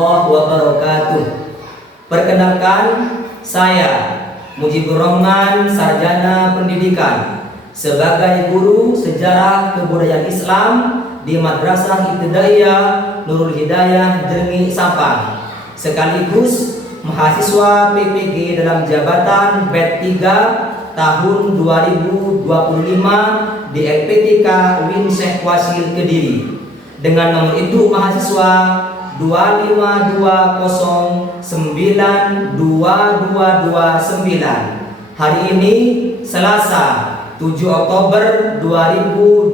warahmatullahi wabarakatuh. Perkenalkan, saya Mujibur Rahman, sarjana pendidikan, sebagai guru sejarah kebudayaan Islam di Madrasah Ibtidaiyah Nurul Hidayah Jernih Sampang, sekaligus mahasiswa PPG dalam jabatan BED 3 tahun 2025 di LPTK UIN Syekh Wasil Kediri, dengan nomor induk mahasiswa 252092229. Hari ini Selasa 7 Oktober 2025,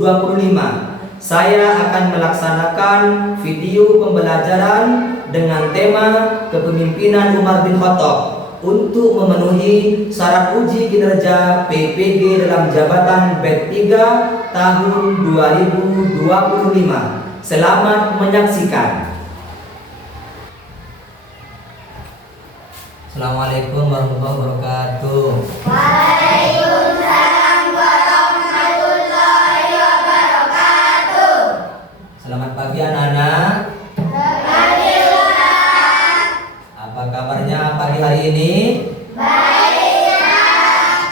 saya akan melaksanakan video pembelajaran dengan tema kepemimpinan Umar bin Khattab untuk memenuhi syarat uji kinerja PPG dalam jabatan BED 3 tahun 2025. Selamat menyaksikan. Assalamualaikum warahmatullahi wabarakatuh. Waalaikumsalam warahmatullahi wabarakatuh. Selamat pagi anak-anak. Apa kabarnya pagi hari ini? Baik.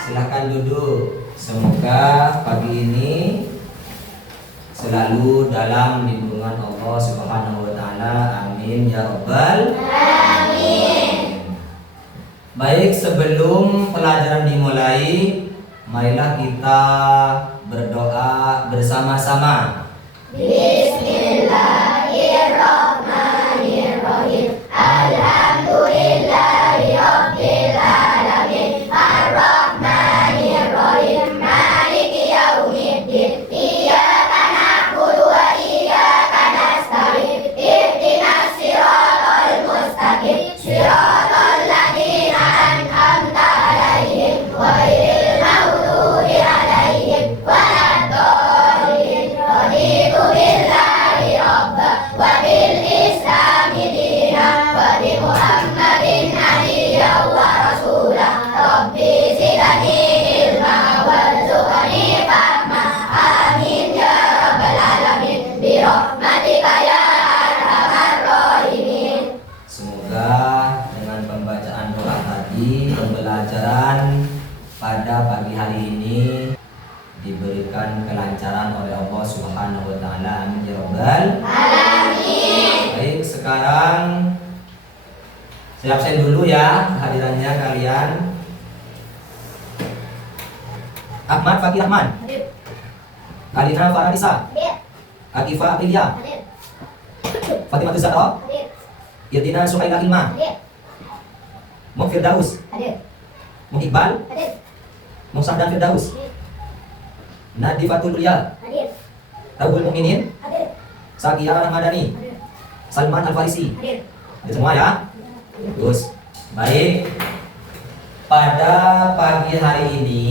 Silahkan duduk. Semoga pagi ini selalu dalam lindungan Allah Subhanahu wa taala. Amin ya rabbal Amin. Baik, sebelum pelajaran dimulai, marilah kita berdoa bersama-sama. Bismillahirrahmanirrahim. Alhamdulillahirabbil alamin. Arrahmanirrahim. Maliki yaumiddin. Iyyaka na'budu wa iyyaka nasta'in. Ihdinas siratal mustaqim. Siratal ladzina an'amta 'alaihim ghairil maghdubi 'alaihim waladdallin. Raditu billahi rabba wa bil islami dina wa bi Muhammadin nabiyyan wa rasulah. Rabbi zidni ilma warzuqni fahma. Amin ya rabbal alamin. Bi rahmatika ya arhamar rahimin. Semoga dengan pembacaan doa tadi, pembelajaran pada pagi hari ini diberikan kelancaran oleh Allah Subhanahu wa taala. Amin ya rabbal Alamin. Baik, sekarang saya absen dulu ya kehadirannya kalian. Ahmad Fakih Rahman, Hadir. Alina Faradisa, Hadir. Akifa Aprilia, Hadir. Fatimah Zahra, Hadir. Irdina Suhaila Ilma, Hadir. Muh Firdaus, Hadir. Muh Iqbal, Hadir. Muh Sahdan Firdaus, Nadifatul Ulia, Hadir. Tabul Mukminin, Hadir. Sakia Rahmadani, Hadir. Salman Al Farisi. Hadir. Ada semua ya? Terus, baik. Pada pagi hari ini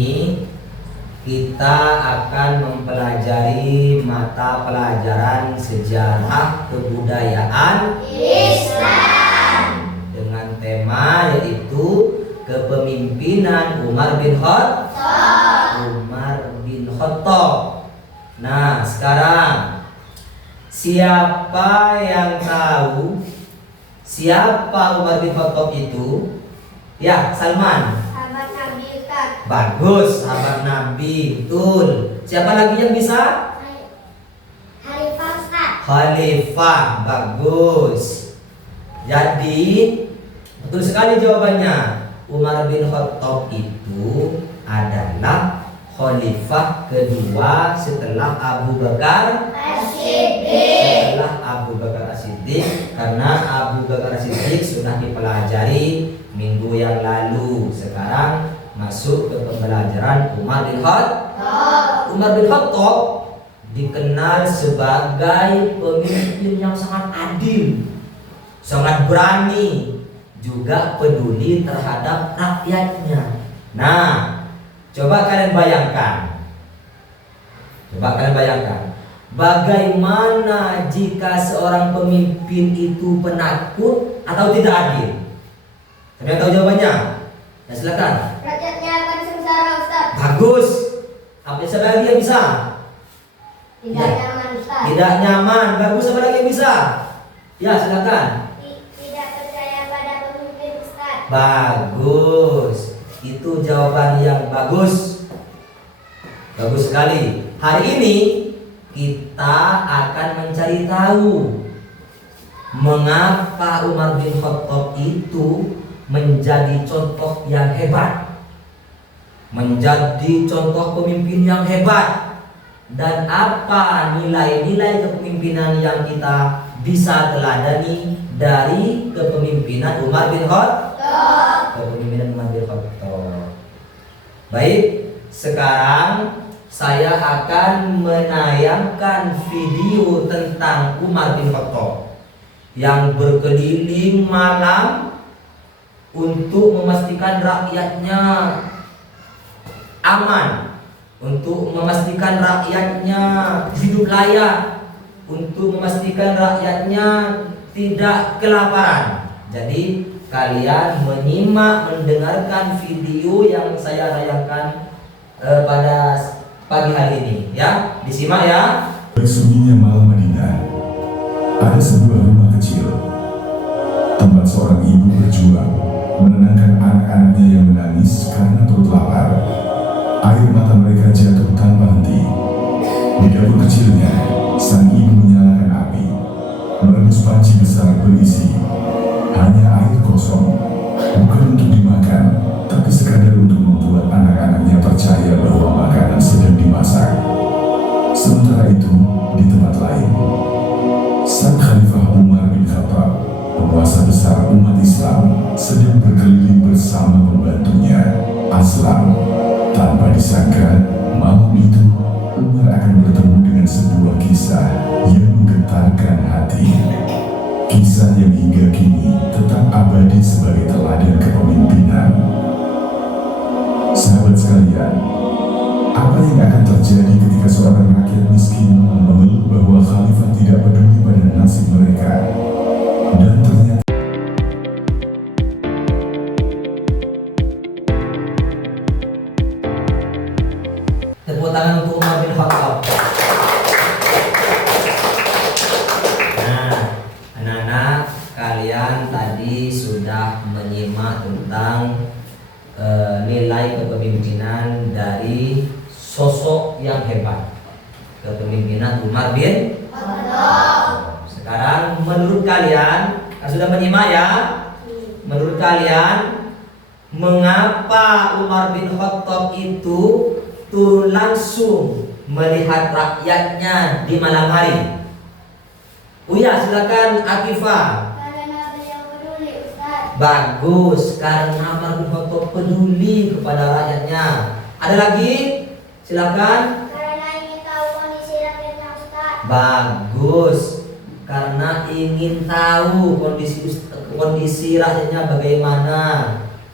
kita akan mempelajari mata pelajaran sejarah kebudayaan Islam. dengan tema yaitu kepemimpinan Umar bin Khattab. Nah, sekarang siapa yang tahu siapa Umar bin Khattab itu? Ya, Salman. Sahabat Nabi Ustaz. Bagus, sahabat Nabi, betul. Siapa lagi yang bisa? Khalifah Ustaz. Khalifah, bagus. Jadi, betul sekali jawabannya. Umar bin Khattab itu adalah khalifah kedua setelah Abu Bakar As-Siddiq. setelah Abu Bakar As-Siddiq, karena Abu Bakar As-Siddiq sudah dipelajari minggu yang lalu. Sekarang masuk ke pembelajaran Umar bin Khattab. Umar bin Khattab dikenal sebagai pemimpin yang sangat adil, sangat berani, juga peduli terhadap rakyatnya. Nah, coba kalian bayangkan, bagaimana jika seorang pemimpin itu penakut atau tidak adil? Kalian tahu jawabannya? Ya, silakan. Rakyatnya akan sengsara Ustaz. Bagus. Apa lagi yang bisa? Tidak Ya. nyaman Ustaz. Tidak nyaman. Bagus. Apa lagi yang bisa? Ya, silakan. Bagus. Itu jawaban yang bagus. Bagus sekali. Hari ini kita akan mencari tahu mengapa Umar bin Khattab itu menjadi contoh yang hebat, menjadi contoh pemimpin yang hebat, dan apa nilai-nilai kepemimpinan yang kita bisa teladani dari kepemimpinan Umar bin Khattab. Baik, sekarang saya akan menayangkan video tentang Umar bin Khattab yang berkeliling malam untuk memastikan rakyatnya aman, untuk memastikan rakyatnya hidup layak, untuk memastikan rakyatnya tidak kelaparan. Jadi kalian menyimak, mendengarkan video yang saya tayangkan pada pagi hari ini, ya. Disimak ya. Sunyinya malam Madinah, ada sebuah rumah kecil tempat seorang ibu berjuang menenangkan anak-anaknya yang menangis karena perut lapar. Air mata mereka jatuh tanpa henti. Di dapur kecilnya, sang ibu menyalakan api, merebus panci besar berisi hanya air kosong, bukan untuk dimakan, tapi sekadar untuk membuat anak-anaknya percaya bahwa makanan sedang dimasak. Sementara itu, di tempat lain, sang Khalifah Umar bin Khattab, penguasa besar umat Islam, sedang berkeliling bersama pembantunya, Aslam. Tanpa disangka, malam itu Umar akan bertemu dengan sebuah kisah yang menggetarkan hati. Kisah yang hingga kini tetap abadi sebagai teladan kepemimpinan. Sahabat sekalian, apa yang akan terjadi ketika seorang rakyat miskin mengeluh bahwa khalifah tidak peduli pada nasib mereka? Dan ternyata Tepuk tangan untuk Umar bin Khattab. Nah, anak-anak, kalian tadi sudah menyimak tentang nilai kepemimpinan dari sosok yang hebat, kepemimpinan Umar bin Khattab. Sekarang menurut kalian, sudah menyimak ya? Menurut kalian, mengapa Umar bin Khattab itu turun langsung melihat rakyatnya di malam hari? Uya, silakan Akifah. Karena beliau peduli, Ustaz. Bagus, karena Umar bin Khattab peduli kepada rakyatnya. Ada lagi? Silakan. Karena ingin tahu kondisi rakyatnya, Ustaz. Bagus, karena ingin tahu kondisi rakyatnya bagaimana.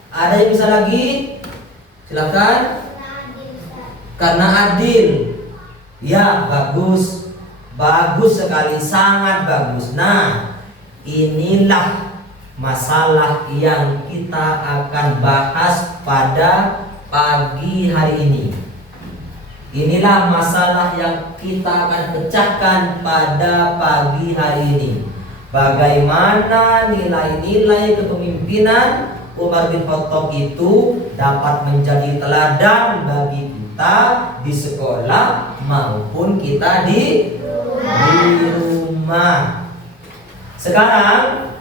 Ada yang bisa lagi? Silakan. Karena adil, Ustaz. Karena adil. Ya, bagus. Bagus sekali, sangat bagus. Nah, inilah masalah yang kita akan bahas pada pagi hari ini. Inilah masalah yang kita akan pecahkan pada pagi hari ini. Bagaimana nilai-nilai kepemimpinan Umar bin Khattab itu dapat menjadi teladan bagi kita di sekolah maupun kita di rumah. Sekarang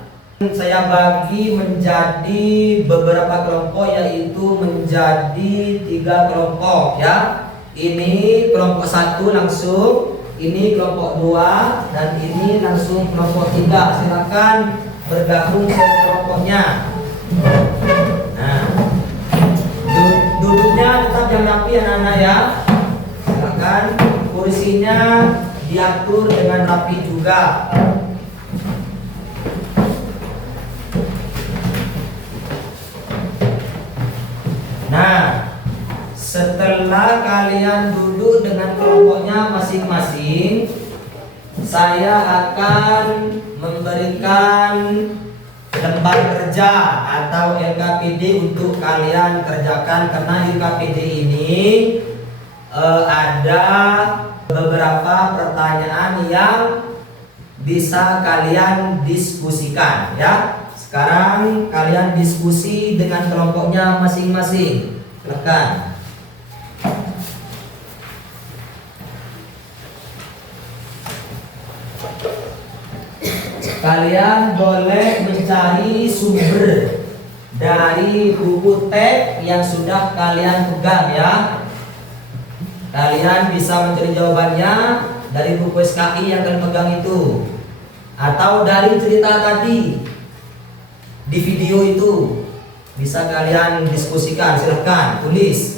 saya bagi menjadi beberapa kelompok, yaitu menjadi 3 kelompok ya. Ini kelompok 1 langsung, ini kelompok 2, dan ini langsung kelompok 3. Silakan bergabung ke kelompoknya. Nah, duduknya tetap yang rapi anak-anak ya. Silakan kursinya diatur dengan rapi juga. Nah, setelah kalian duduk dengan kelompoknya masing-masing, saya akan memberikan lembar kerja atau LKPD untuk kalian kerjakan, karena LKPD ini ada beberapa pertanyaan yang bisa kalian diskusikan ya. sekarang kalian diskusi dengan kelompoknya masing-masing. Silakan. Kalian boleh mencari sumber dari buku teks yang sudah kalian pegang ya. Kalian bisa mencari jawabannya dari buku SKI yang kalian pegang itu, atau dari cerita tadi di video itu. Bisa kalian diskusikan, silahkan tulis.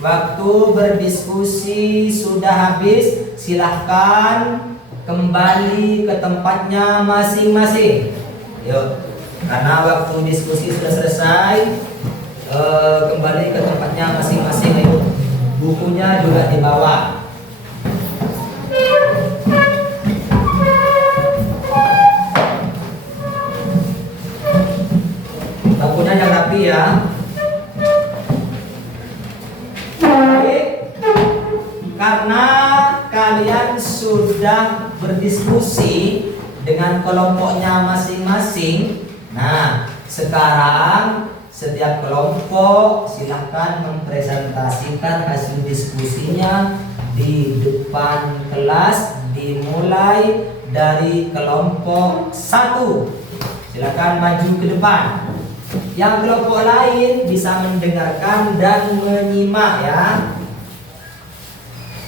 Waktu berdiskusi sudah habis, silahkan kembali ke tempatnya masing-masing. Yuk, karena waktu diskusi sudah selesai, kembali ke tempatnya masing-masing. Yuk, bukunya juga dibawa. Bukunya yang rapi ya. Karena kalian sudah berdiskusi dengan kelompoknya masing-masing. Nah, sekarang setiap kelompok silahkan mempresentasikan hasil diskusinya di depan kelas, dimulai dari kelompok 1. Silahkan maju ke depan. Yang kelompok lain bisa mendengarkan dan menyimak ya.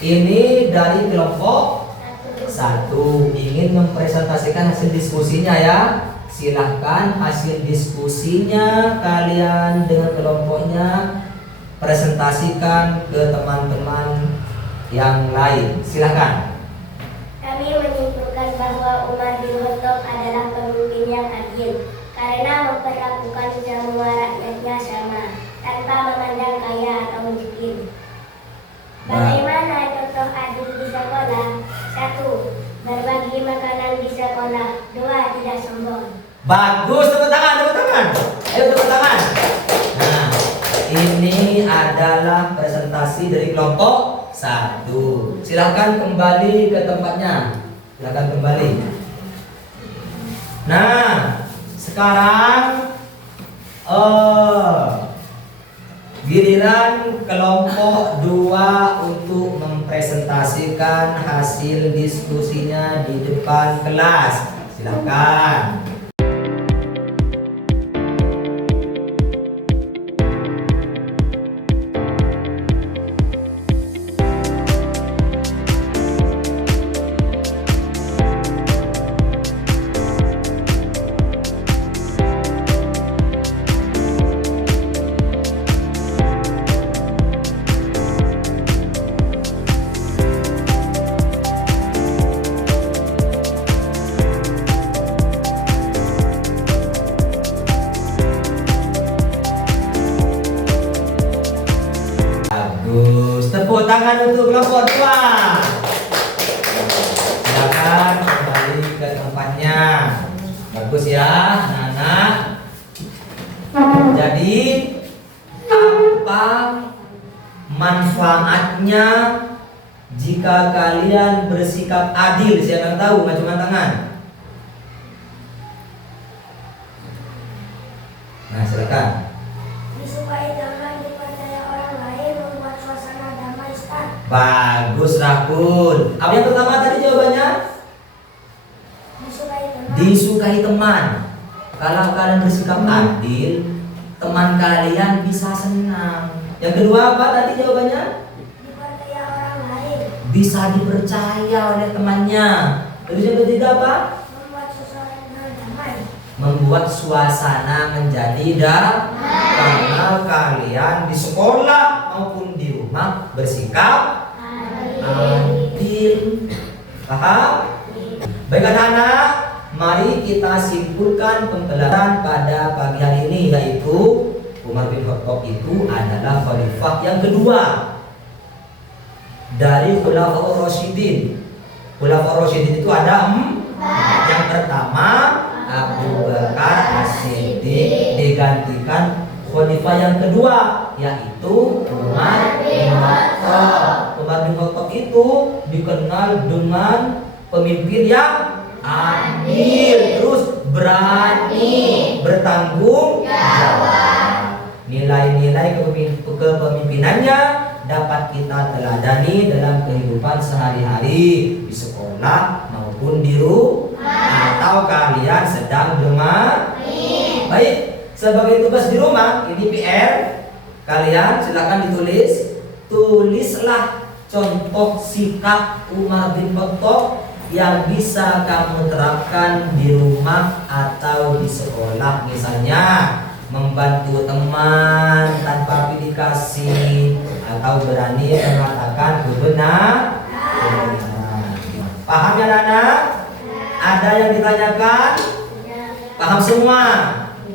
Ini dari kelompok 1 ingin mempresentasikan hasil diskusinya ya. Silahkan hasil diskusinya kalian dengan kelompoknya presentasikan ke teman-teman yang lain. Silahkan. Kami menyimpulkan bahwa Umar bin Khattab adalah pemimpin yang adil karena memperlakukan semua rakyatnya sama tanpa memandang kaya atau miskin. Bagaimana contoh adil di sekolah? 1. Berbagi makanan di sekolah. 2. Tidak sombong. Bagus, tepuk tangan, tepuk tangan. Ayo tepuk tangan. Nah, ini adalah presentasi dari kelompok 1. Silahkan kembali ke tempatnya. Silahkan kembali. Nah, sekarang Giliran kelompok 2 untuk mempresentasikan hasil diskusinya di depan kelas. Silakan. Bagus. Tepuk tangan untuk kelompok 2. Silakan kembali ke tempatnya. Bagus ya, anak-anak. Jadi apa manfaatnya jika kalian bersikap adil? Siapa yang tahu? Macam tangan. Nah, silakan. Disukai teman, dipercaya orang lain, membuat suasana damai, Ustaz. Bagus, Rakun. Apa yang pertama tadi jawabannya? Disukai teman. Disukai teman. Kalau kalian bersikap adil, teman kalian bisa senang. Yang kedua apa tadi jawabannya? Dipercaya orang lain, Bisa dipercaya oleh temannya. Terus yang ketiga apa? membuat suasana damai. Membuat suasana menjadi damai. Karena kalian di sekolah maupun di rumah bersikap adil. Paham? Baik anak-anak, mari kita simpulkan pembelajaran pada pagi hari ini, yaitu Umar bin Khattab itu adalah khalifah yang kedua dari Khulafaur Rasyidin. Khulafaur Rasyidin itu ada 4. Yang pertama Abu Bakar As-Siddiq digantikan khalifah yang kedua, yaitu Umar bin Khattab. Umar bin Khattab itu dikenal dengan pemimpin yang adil, terus berani, bertanggung jawab. Nilai-nilai kepemimpinannya dapat kita teladani dalam kehidupan sehari-hari di sekolah maupun di rumah, atau kalian sedang bermain. Baik, sebagai tugas di rumah ini PR kalian, silakan ditulis. Tulislah contoh sikap Umar bin Khattab yang bisa kamu terapkan di rumah atau di sekolah. Misalnya membantu teman tanpa pilih kasih, atau berani mengatakan kebenaran. Paham ya anak-anak? Ada yang ditanyakan? Paham semua?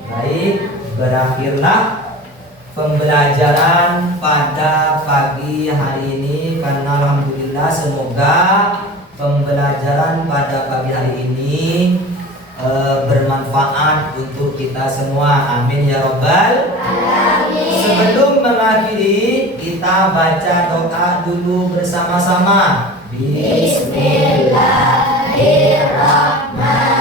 Baik, berakhirlah pembelajaran pada pagi hari ini. Karena alhamdulillah semoga pembelajaran pada pagi hari ini bermanfaat untuk kita semua. Amin ya robbal alamin. Sebelum mengakhiri, kita baca doa dulu bersama-sama. Bismillahirrahmanirrahim.